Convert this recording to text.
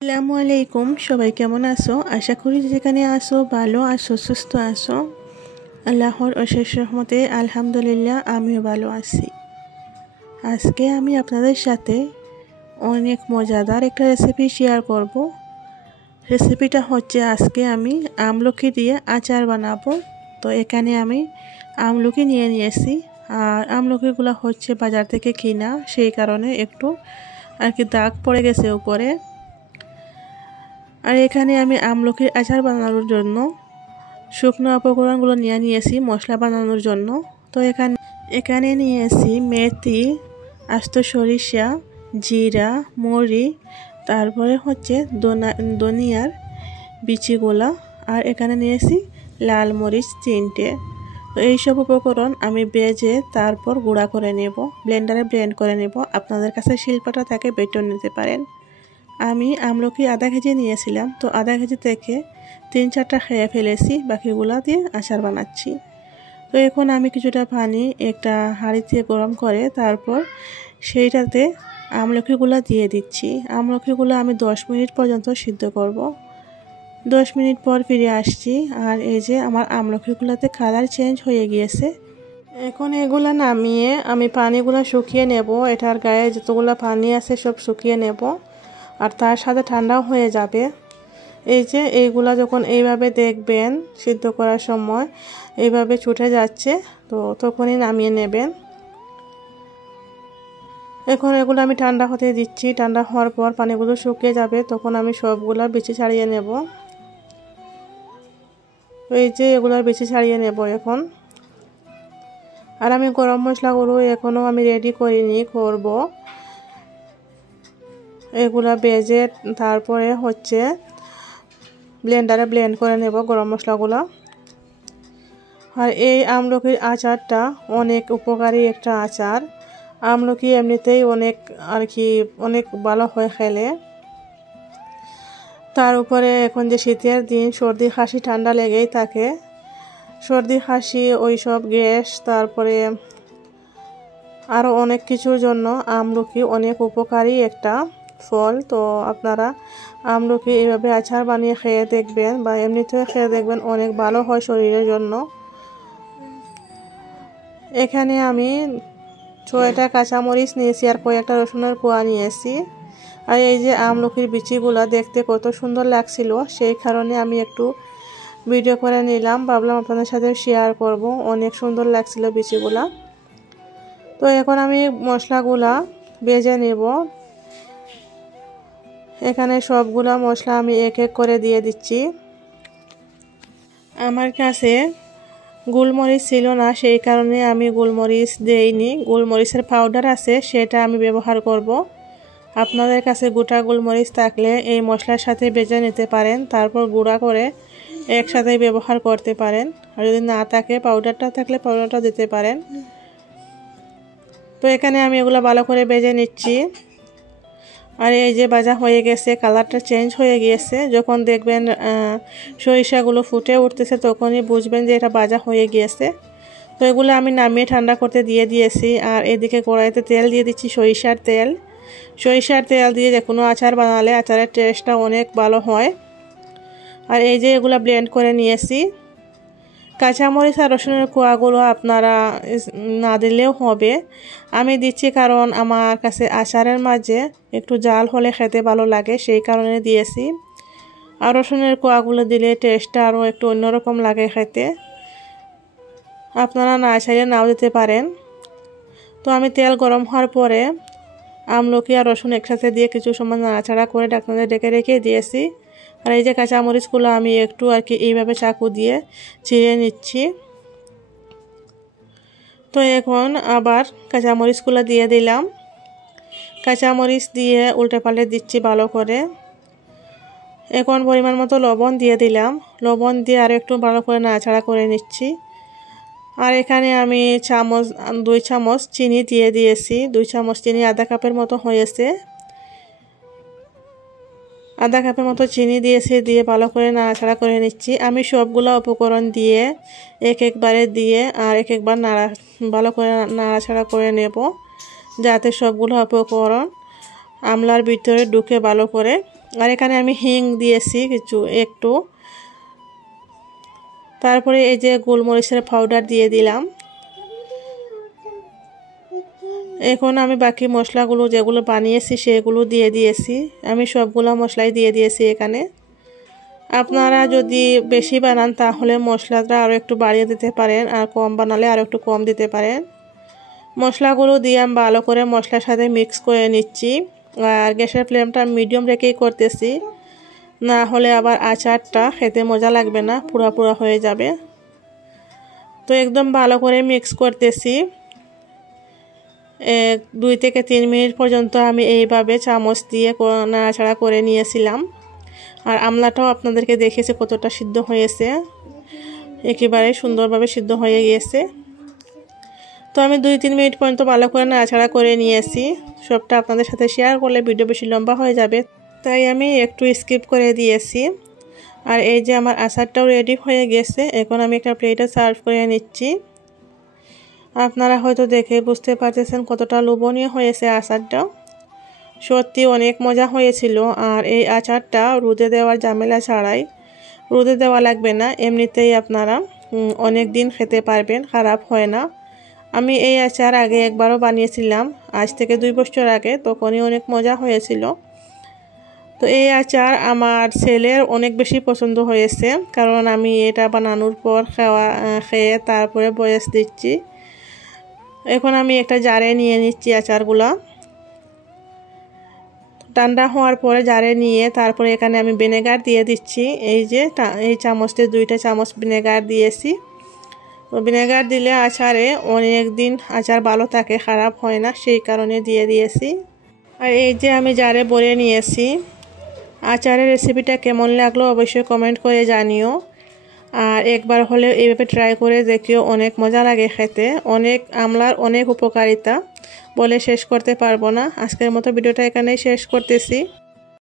আসসালামু আলাইকুম, সবাই কেমন আছো? আশা করি যেখানে আসো ভালো আছো, সুস্থ আছো। আল্লাহর অশেষ রহমতে আলহামদুলিল্লাহ আমিও ভালো আছি। আজকে আমি আপনাদের সাথে অনেক মজাদার একটা রেসিপি শেয়ার করব। রেসিপিটা হচ্ছে আজকে আমি আমলকি দিয়ে আচার বানাবো। তো এখানে আমি আমলকি নিয়ে নিয়েছি, আর আমলকিগুলো হচ্ছে বাজার থেকে কিনা, সেই কারণে একটু দাগ পড়ে গেছে উপরে। আর এখানে আমি আমলকির আচার বানানোর জন্য শুকনো উপকরণগুলো নিয়ে নিয়েছি মশলা বানানোর জন্য। তো এখানে নিয়েছি মেথি, আস্ত সরিষা, জিরা, মরি, তারপরে হচ্ছে ধনিয়ার বিচিগুলা, আর এখানে নিয়েছি লাল মরিচ 3টে। তো এইসব উপকরণ আমি ভেজে তারপর গুঁড়া করে নেব, ব্লেন্ডারে ব্লেন্ড করে নেব। আপনাদের কাছে শিলপাটা থাকে, বেটে নিতে পারেন। আমি আমলকি আধা কেজি নিয়েছিলাম, তো আধা কেজি থেকে 3-4টা খেয়ে ফেলেছি, বাকিগুলা দিয়ে আচার বানাচ্ছি। তো এখন আমি কিছুটা পানি একটা হাঁড়িতে গরম করে তারপর সেইটাতে আমলকিগুলা দিয়ে দিচ্ছি। আমলকিগুলো আমি 10 মিনিট পর্যন্ত সিদ্ধ করব। 10 মিনিট পর ফিরে আসছি, আর এই যে আমার আমলকিগুলোতে কালার চেঞ্জ হয়ে গিয়েছে। এখন এগুলা নামিয়ে আমি পানিগুলো শুকিয়ে নেব। এটার গায়ে যতগুলো পানি আছে সব শুকিয়ে নেব, আর তার সাথে ঠান্ডাও হয়ে যাবে। এই যে এইগুলা যখন এইভাবে দেখবেন সিদ্ধ করার সময় এইভাবে ছুটে যাচ্ছে, তো তখনই নামিয়ে নেবেন। এখন এগুলো আমি ঠান্ডা হতে দিচ্ছি। ঠান্ডা হওয়ার পর পানিগুলো শুকিয়ে যাবে, তখন আমি সবগুলা বিচি ছাড়িয়ে নেব। এই যে এগুলার বিচি ছাড়িয়ে নেব এখন। আর আমি গরম মশলাগুলো এখনও আমি রেডি করিনি, করব। এগুলা ভেজে তারপরে হচ্ছে ব্লেন্ডারে ব্লেন্ড করে নেব গরম মশলাগুলো। আর এই আমলকির আচারটা অনেক উপকারী একটা আচার। আমলকি এমনিতেই অনেক ভালো হয় খেলে। তার উপরে এখন যে শীতের দিন, সর্দি কাশি ঠান্ডা লেগেই থাকে। সর্দি কাশি, ওইসব গ্যাস, তারপরে আরও অনেক কিছুর জন্য আমলকি অনেক উপকারী একটা ফল। তো আপনারা আমলকি এইভাবে আচার বানিয়ে খেয়ে দেখবেন, বা এমনিতেও খেয়ে দেখবেন, অনেক ভালো হয় শরীরের জন্য। এখানে আমি 6টা কাঁচামরিচ নিয়েছি আর কয়েকটা রসুনের কোয়া নিয়েছি। আর এই যে আমলকির বিচিগুলা দেখতে কত সুন্দর লাগছিল, সেই কারণে আমি একটু ভিডিও করে নিলাম, ভাবলাম আপনাদের সাথে শেয়ার করব। অনেক সুন্দর লাগছিল বিচিগুলা। তো এখন আমি মশলাগুলা ভেজে নেব। এখানে সবগুলা মশলা আমি এক এক করে দিয়ে দিচ্ছি। আমার কাছে গোলমরিচ ছিল না, সেই কারণে আমি গোলমরিচ দেইনি। গোলমরিচের পাউডার আছে, সেটা আমি ব্যবহার করব। আপনাদের কাছে গোটা গোলমরিচ থাকলে এই মশলার সাথে ভেজে নিতে পারেন, তারপর গুঁড়া করে একসাথে ব্যবহার করতে পারেন। আর যদি না থাকে, পাউডারটা থাকলে পাউডারটা দিতে পারেন। তো এখানে আমি এগুলো ভালো করে ভেজে নিচ্ছি। আর এই যে ভাজা হয়ে গেছে, কালারটা চেঞ্জ হয়ে গিয়েছে। যখন দেখবেন সরিষাগুলো ফুটে উঠতেছে, তখনই বুঝবেন যে এটা ভাজা হয়ে গিয়েছে। তো এগুলো আমি নামিয়ে ঠান্ডা করতে দিয়ে দিয়েছি। আর এদিকে কড়াইতে তেল দিয়ে দিচ্ছি, সরিষার তেল। সরিষার তেল দিয়ে যে কোনো আচার বানালে আচারের টেস্টটা অনেক ভালো হয়। আর এই যে এগুলো ব্লেন্ড করে নিয়েছি। কাঁচামরিচ আর রসুনের কোয়াগুলো আপনারা না দিলেও হবে, আমি দিচ্ছি কারণ আমার কাছে আচারের মাঝে একটু জাল হলে খেতে ভালো লাগে, সেই কারণে দিয়েছি। আর রসুনের কোয়াগুলো দিলে টেস্টটা আরও একটু অন্যরকম লাগে খেতে। আপনারা না চাইলে নাও দিতে পারেন। তো আমি তেল গরম হওয়ার পরে আমলকি আর রসুন একসাথে দিয়ে কিছু সময় নাড়াচাড়া করে ঢাকনাতে ঢেকে রেখে দিয়েছি। আর এই যে কাঁচামরিচগুলো আমি একটু এইভাবে চাকু দিয়ে চিড়ে নিচ্ছি। তো এখন আবার কাঁচামরিচগুলো দিয়ে দিলাম। কাঁচামরিচ দিয়ে উল্টে পাল্টে দিচ্ছি ভালো করে। এখন পরিমাণ মতো লবণ দিয়ে দিলাম। লবণ দিয়ে আর একটু ভালো করে নাড়াচাড়া করে নিচ্ছি। আর এখানে আমি 2 চামচ চিনি দিয়ে দিয়েছি। 2 চামচ চিনি, আধা কাপের মতো হয়েছে। আধা কাপের মতো চিনি দিয়েছি, দিয়ে ভালো করে নাড়াচাড়া করে নিচ্ছি। আমি সবগুলো উপকরণ দিয়ে একবারে দিয়ে আর একবার ভালো করে নাড়াচাড়া করে নেব, যাতে সবগুলো উপকরণ আমলার ভিতরে ঢুকে ভালো করে। আর এখানে আমি হিং দিয়েছি একটু। তারপরে এই যে গোলমরিচের পাউডার দিয়ে দিলাম। এখন আমি বাকি মশলাগুলো যেগুলো বানিয়েছি সেগুলো দিয়ে দিয়েছি। আমি সবগুলো মশলাই দিয়ে দিয়েছি এখানে। আপনারা যদি বেশি বানান তাহলে মশলাটা আরও একটু বাড়িয়ে দিতে পারেন, আর কম বানালে আরও একটু কম দিতে পারেন। মশলাগুলো দিয়ে আমি ভালো করে মশলার সাথে মিক্স করে নিচ্ছি। আর গ্যাসের ফ্লেমটা মিডিয়াম রেখেই করতেছি, না হলে আবার আচারটা খেতে মজা লাগবে না, পুরা পুরা হয়ে যাবে। তো একদম ভালো করে মিক্স করতেছি। 2 থেকে 3 মিনিট পর্যন্ত আমি এইভাবে চামচ দিয়ে নাড়াচাড়া করে নিয়েছিলাম। আর আমলাটাও আপনাদেরকে দেখেছি কতটা সিদ্ধ হয়েছে, একেবারে সুন্দরভাবে সিদ্ধ হয়ে গিয়েছে। তো আমি 2-3 মিনিট পর্যন্ত ভালো করে নাড়াচাড়া করে নিয়েছি। সবটা আপনাদের সাথে শেয়ার করলে ভিডিও বেশি লম্বা হয়ে যাবে, তাই আমি একটু স্কিপ করে দিয়েছি। আর এই যে আমার আচারটাও রেডি হয়ে গেছে। এখন আমি একটা প্লেটে সার্ভ করে নিচ্ছি। আপনারা হয়তো দেখে বুঝতে পারতেছেন কতটা লোভনীয় হয়েছে আচারটা। সত্যি অনেক মজা হয়েছিল। আর এই আচারটা রোদে দেওয়ার ঝামেলা ছাড়াই, রোদে দেওয়া লাগবে না, এমনিতেই আপনারা অনেক দিন খেতে পারবেন, খারাপ হয় না। আমি এই আচার আগে একবারও বানিয়েছিলাম, আজ থেকে 2 বছর আগে, তখনই অনেক মজা হয়েছিল। তো এই আচার আমার ছেলের অনেক বেশি পছন্দ হয়েছে, কারণ আমি এটা বানানোর পর খেয়ে তারপরে বয়স দিচ্ছি। এখন আমি একটা জারে নিয়ে নিচ্ছি আচারগুলা। ঠান্ডা হওয়ার পরে জারে নিয়ে তারপরে এখানে আমি ভিনেগার দিয়ে দিচ্ছি। এই যে এই চামচতে 2টা চামচ ভিনেগার দিয়েছি। ভিনেগার দিলে আচারে অনেক দিন আচার ভালো থাকে, খারাপ হয় না, সেই কারণে দিয়ে দিয়েছি। আর এই যে আমি জারে ভরে নিয়েছি। আচারের রেসিপিটা কেমন লাগলো অবশ্যই কমেন্ট করে জানিও। আর একবার হলেও এইভাবে ট্রাই করে দেখিও, অনেক মজা লাগে খেতে। আমলার অনেক উপকারিতা বলে শেষ করতে পারবো না। আজকের মতো ভিডিওটা এখানেই শেষ করতেছি।